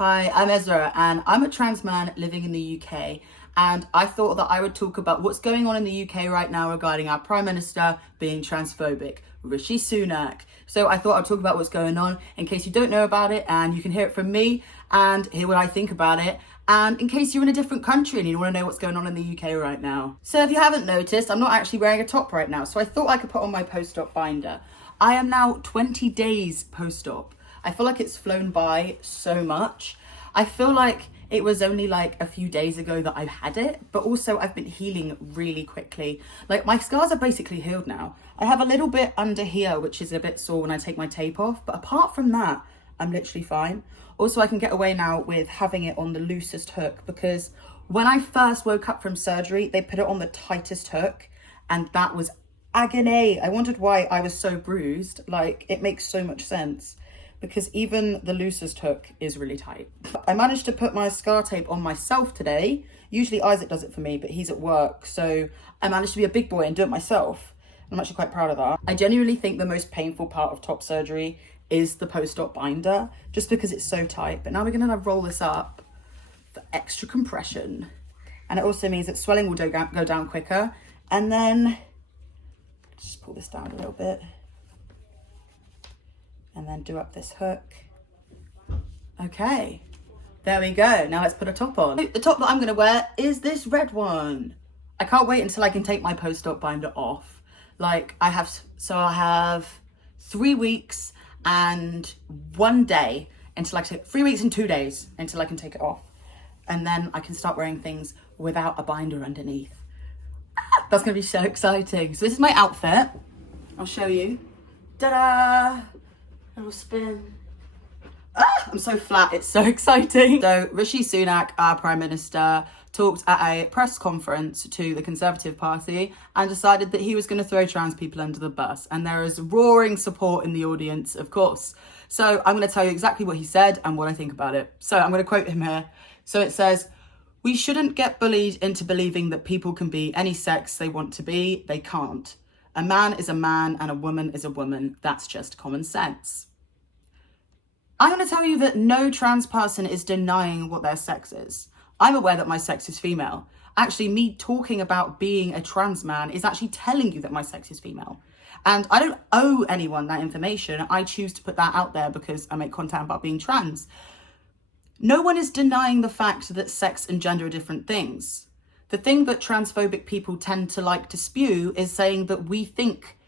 Hi, I'm Ezra and I'm a trans man living in the UK, and I thought that I would talk about what's going on in the UK right now regarding our Prime Minister being transphobic, Rishi Sunak. So I thought I'd talk about what's going on in case you don't know about it, and you can hear it from me and hear what I think about it. And in case you're in a different country and you want to know what's going on in the UK right now. So if you haven't noticed, I'm not actually wearing a top right now, so I thought I could put on my post-op binder. I am now 20 days post-op. I feel like it's flown by so much. I feel like it was only like a few days ago that I had it, but also I've been healing really quickly. Like my scars are basically healed now. I have a little bit under here, which is a bit sore when I take my tape off, but apart from that, I'm literally fine. Also, I can get away now with having it on the loosest hook, because when I first woke up from surgery, they put it on the tightest hook, and that was agony. I wondered why I was so bruised. Like, it makes so much sense, because even the loosest hook is really tight. I managed to put my scar tape on myself today. Usually Isaac does it for me, but he's at work, so I managed to be a big boy and do it myself. I'm actually quite proud of that. I genuinely think the most painful part of top surgery is the post-op binder, just because it's so tight. But now we're gonna roll this up for extra compression. And it also means that swelling will go down quicker. And then, just pull this down a little bit. And then do up this hook. Okay, there we go. Now let's put a top on. The top that I'm gonna wear is this red one. I can't wait until I can take my post-op binder off. Like I have 3 weeks and 1 day until I take 3 weeks and 2 days until I can take it off. And then I can start wearing things without a binder underneath. That's gonna be so exciting. So this is my outfit. I'll show you. Ta-da! Little spin. I'm so flat, it's so exciting. So Rishi Sunak, our Prime Minister, talked at a press conference to the Conservative Party and decided that he was going to throw trans people under the bus. And there is roaring support in the audience, of course. So I'm going to tell you exactly what he said and what I think about it. So I'm going to quote him here. So it says, "We shouldn't get bullied into believing that people can be any sex they want to be. They can't. A man is a man and a woman is a woman. That's just common sense." I'm going to tell you that no trans person is denying what their sex is. I'm aware that my sex is female. Actually, me talking about being a trans man is actually telling you that my sex is female. And I don't owe anyone that information. I choose to put that out there because I make content about being trans. No one is denying the fact that sex and gender are different things. The thing that transphobic people tend to like to spew is saying that we think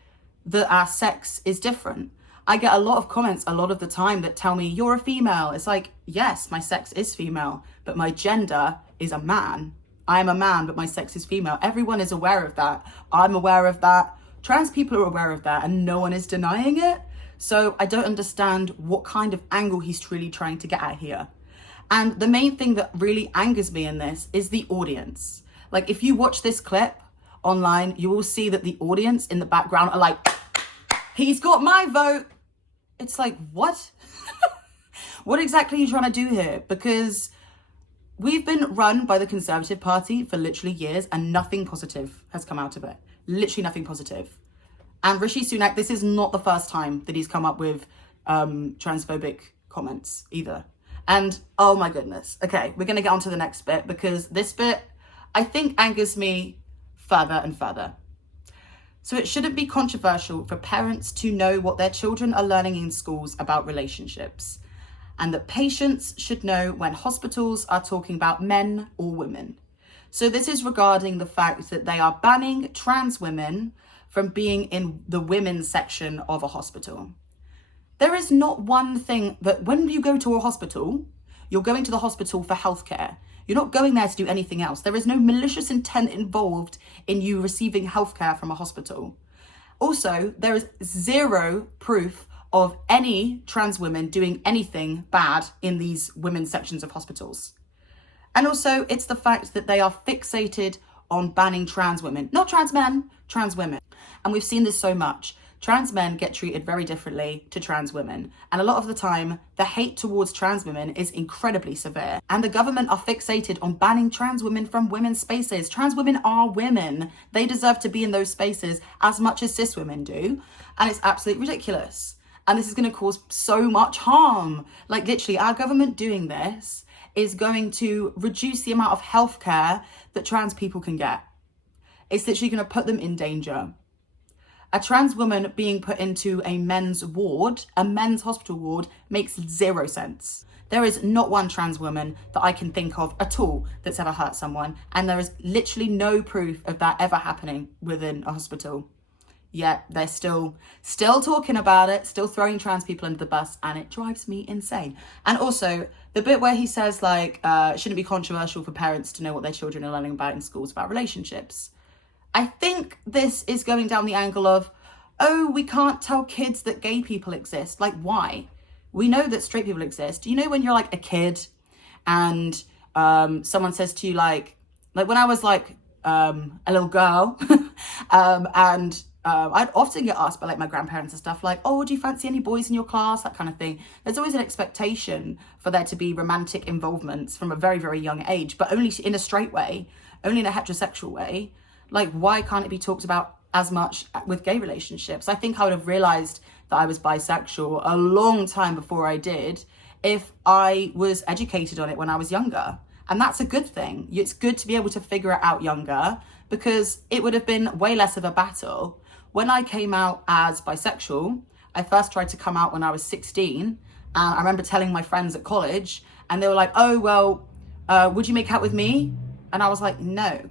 that our sex is different. I get a lot of comments a lot of the time that tell me, "You're a female." It's like, yes, my sex is female, but my gender is a man. I am a man, but my sex is female. Everyone is aware of that. I'm aware of that. Trans people are aware of that, and no one is denying it. So I don't understand what kind of angle he's truly trying to get at here. And the main thing that really angers me in this is the audience. Like, if you watch this clip online, you will see that the audience in the background are like, "He's got my vote." It's like, what? What exactly are you trying to do here? Because we've been run by the Conservative Party for literally years and nothing positive has come out of it. Literally nothing positive. And Rishi Sunak, this is not the first time that he's come up with transphobic comments either. And oh my goodness. Okay, we're going to get on to the next bit, because this bit I think angers me further and further. So it shouldn't be controversial for parents to know what their children are learning in schools about relationships, and that patients should know when hospitals are talking about men or women. So this is regarding the fact that they are banning trans women from being in the women's section of a hospital. There is not one thing that when you go to a hospital, you're going to the hospital for healthcare. You're not going there to do anything else. There is no malicious intent involved in you receiving healthcare from a hospital. Also, there is zero proof of any trans women doing anything bad in these women's sections of hospitals. And also, it's the fact that they are fixated on banning trans women, not trans men, trans women. And we've seen this so much. Trans men get treated very differently to trans women. And a lot of the time, the hate towards trans women is incredibly severe. And the government are fixated on banning trans women from women's spaces. Trans women are women. They deserve to be in those spaces as much as cis women do. And it's absolutely ridiculous. And this is going to cause so much harm. Like literally, our government doing this is going to reduce the amount of healthcare that trans people can get. It's literally going to put them in danger. A trans woman being put into a men's ward, a men's hospital ward, makes zero sense. There is not one trans woman that I can think of at all that's ever hurt someone. And there is literally no proof of that ever happening within a hospital. Yet they're still talking about it, still throwing trans people under the bus, and it drives me insane. And also, the bit where he says, like, it shouldn't be controversial for parents to know what their children are learning about in schools about relationships. I think this is going down the angle of, oh, we can't tell kids that gay people exist. Like, why? We know that straight people exist. You know when you're like a kid and someone says to you like when I was like a little girl and I'd often get asked by like my grandparents and stuff like, oh, do you fancy any boys in your class? That kind of thing. There's always an expectation for there to be romantic involvements from a very, very young age, but only in a straight way, only in a heterosexual way. Like, why can't it be talked about as much with gay relationships? I think I would have realized that I was bisexual a long time before I did if I was educated on it when I was younger. And that's a good thing. It's good to be able to figure it out younger because it would have been way less of a battle. When I came out as bisexual, I first tried to come out when I was 16. And I remember telling my friends at college and they were like, oh, well, would you make out with me? And I was like, no.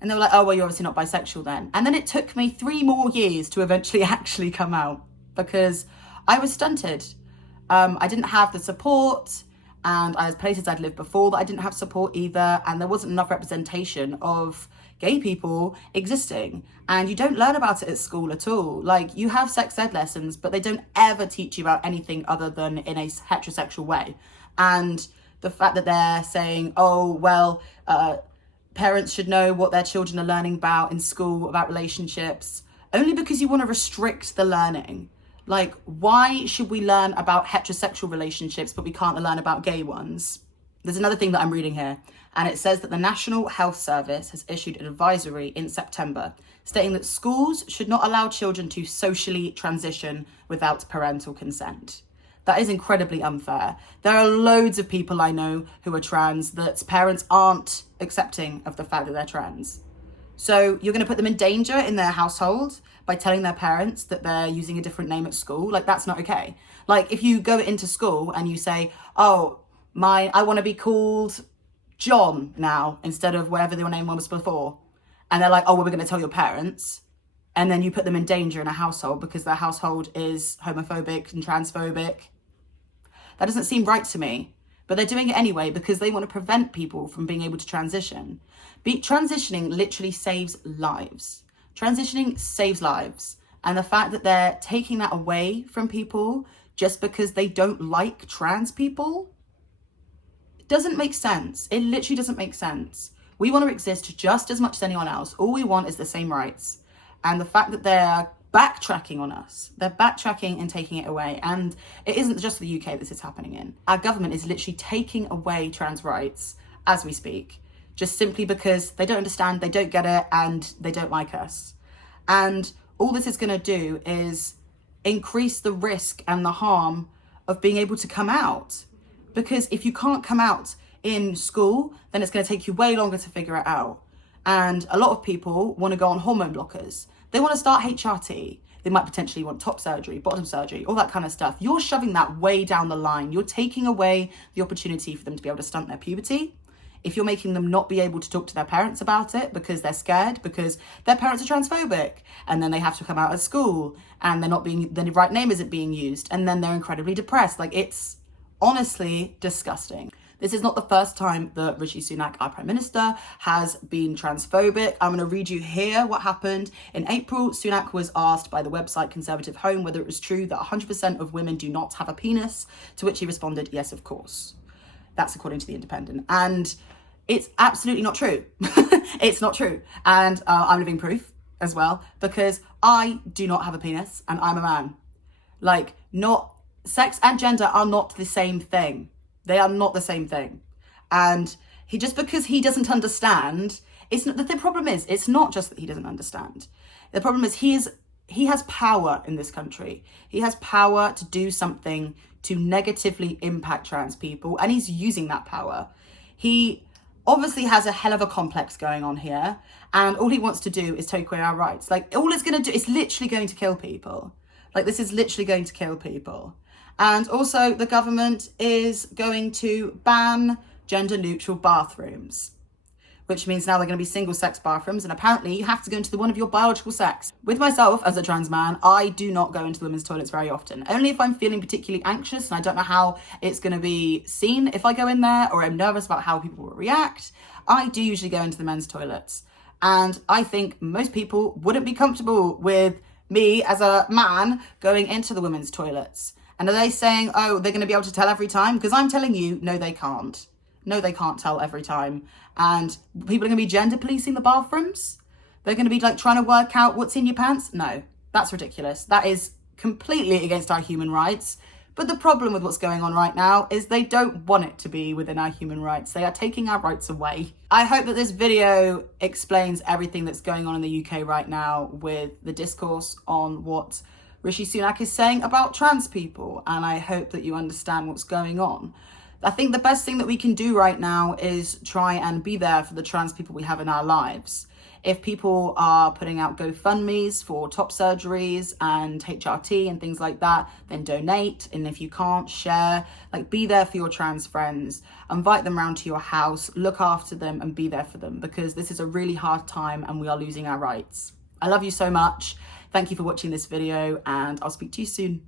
And they were like, oh, well, you're obviously not bisexual then. And then it took me 3 more years to eventually actually come out because I was stunted. I didn't have the support, and I was places I'd lived before that I didn't have support either. And there wasn't enough representation of gay people existing. And you don't learn about it at school at all. Like, you have sex ed lessons, but they don't ever teach you about anything other than in a heterosexual way. And the fact that they're saying, oh, well, parents should know what their children are learning about in school, about relationships, only because you want to restrict the learning. Like, why should we learn about heterosexual relationships, but we can't learn about gay ones? There's another thing that I'm reading here, and it says that the National Health Service has issued an advisory in September stating that schools should not allow children to socially transition without parental consent. That is incredibly unfair. There are loads of people I know who are trans that parents aren't accepting of the fact that they're trans. So you're going to put them in danger in their household by telling their parents that they're using a different name at school. Like, that's not okay. Like, if you go into school and you say, oh, I want to be called John now instead of whatever your name was before. And they're like, oh, well, we're going to tell your parents. And then you put them in danger in a household because their household is homophobic and transphobic. That doesn't seem right to me, but they're doing it anyway because they want to prevent people from being able to transition. Transitioning literally saves lives. Transitioning saves lives. And the fact that they're taking that away from people just because they don't like trans people doesn't make sense. It literally doesn't make sense. We want to exist just as much as anyone else. All we want is the same rights. And the fact that they're backtracking on us. They're backtracking and taking it away. And it isn't just the UK this is happening in. Our government is literally taking away trans rights as we speak, just simply because they don't understand, they don't get it, and they don't like us. And all this is going to do is increase the risk and the harm of being able to come out. Because if you can't come out in school, then it's going to take you way longer to figure it out. And a lot of people want to go on hormone blockers. They want to start HRT. They might potentially want top surgery, bottom surgery, all that kind of stuff. You're shoving that way down the line. You're taking away the opportunity for them to be able to stunt their puberty. If you're making them not be able to talk to their parents about it because they're scared, because their parents are transphobic, and then they have to come out at school, and the right name isn't being used, and then they're incredibly depressed. Like, it's honestly disgusting. This is not the first time that Rishi Sunak, our Prime Minister, has been transphobic. I'm going to read you here what happened. In April, Sunak was asked by the website Conservative Home whether it was true that 100% of women do not have a penis, to which he responded, yes, of course. That's according to The Independent. And it's absolutely not true. It's not true. And I'm living proof as well, because I do not have a penis and I'm a man. Like, sex and gender are not the same thing. They are not the same thing. And just because he doesn't understand, the problem is, it's not just that he doesn't understand. The problem is he is he has power in this country. He has power to do something to negatively impact trans people, and he's using that power. He obviously has a hell of a complex going on here, and all he wants to do is take away our rights. Like, all it's going to do is literally going to kill people. Like, this is literally going to kill people. And also, the government is going to ban gender-neutral bathrooms, which means now they're going to be single-sex bathrooms, and apparently you have to go into the one of your biological sex. With myself, as a trans man, I do not go into the women's toilets very often, only if I'm feeling particularly anxious and I don't know how it's going to be seen if I go in there, or I'm nervous about how people will react. I do usually go into the men's toilets, and I think most people wouldn't be comfortable with me as a man going into the women's toilets. And are they saying, oh, they're going to be able to tell every time? Because I'm telling you, no, they can't. No, they can't tell every time. And people are going to be gender policing the bathrooms. They're going to be like trying to work out what's in your pants. No, that's ridiculous. That is completely against our human rights. But the problem with what's going on right now is they don't want it to be within our human rights. They are taking our rights away. I hope that this video explains everything that's going on in the UK right now with the discourse on what Rishi Sunak is saying about trans people. And I hope that you understand what's going on. I think the best thing that we can do right now is try and be there for the trans people we have in our lives. If people are putting out GoFundMes for top surgeries and HRT and things like that, then donate. And if you can't, share. Like, be there for your trans friends. Invite them round to your house. Look after them and be there for them, because this is a really hard time and we are losing our rights. I love you so much. Thank you for watching this video, and I'll speak to you soon.